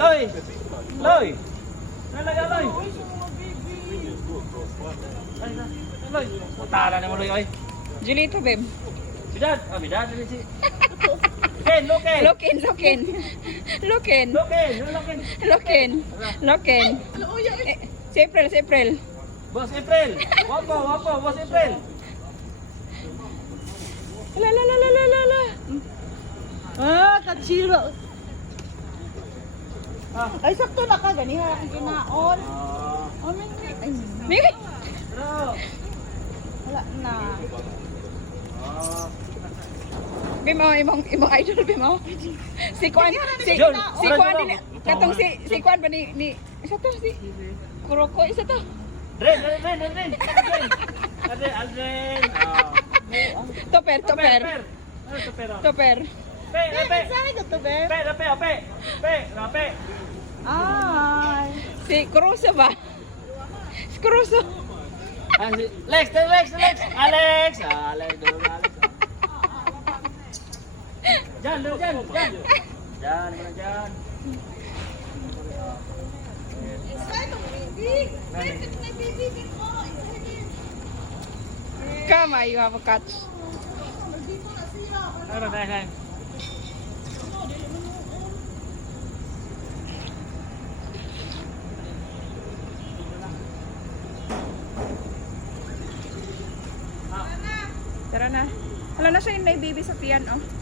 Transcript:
Loy! Loy! Nalaga, Loy! Loy! Putala na mo, Loy, oy! Julito, babe. Bidad! Ah, bidad! Dali si... Loken! Loken! Lokin, lokin. Lokin. Loken! Loken! Lokin. Lokin. Si April, si April. Boss April! Wapo! Wapo! Boss April! La la la la la la la. Ah, kachiro. Ah! Ay, sakto na ka. Ganiha ang kinaon. Oh, ay, Mimi. Bro! wala na. Bimo, imong idol bimo. Si Kwan, si Jol, si oras Kwan na din. lang. Katong si Kwan ba ni isa to si Kuroko isa to. Ren! Ren! Aldrin! Ah! Toper, toper. Ano toper? Toper. Pe! Pe! Saan ka to, be? Pe! Pe! Pe! Pe! Pe! Ay. Si Cruzo ba? Si Cruzo. Ah, si Lex! Lex! Lex! Alex! Alex! Alex! Diyan! Diyan! Diyan! Diyan! Diyan! Come on, you have a catch. Ano ba? Ano? Tara na. Wala na siya yung baby sa tiyan, oh.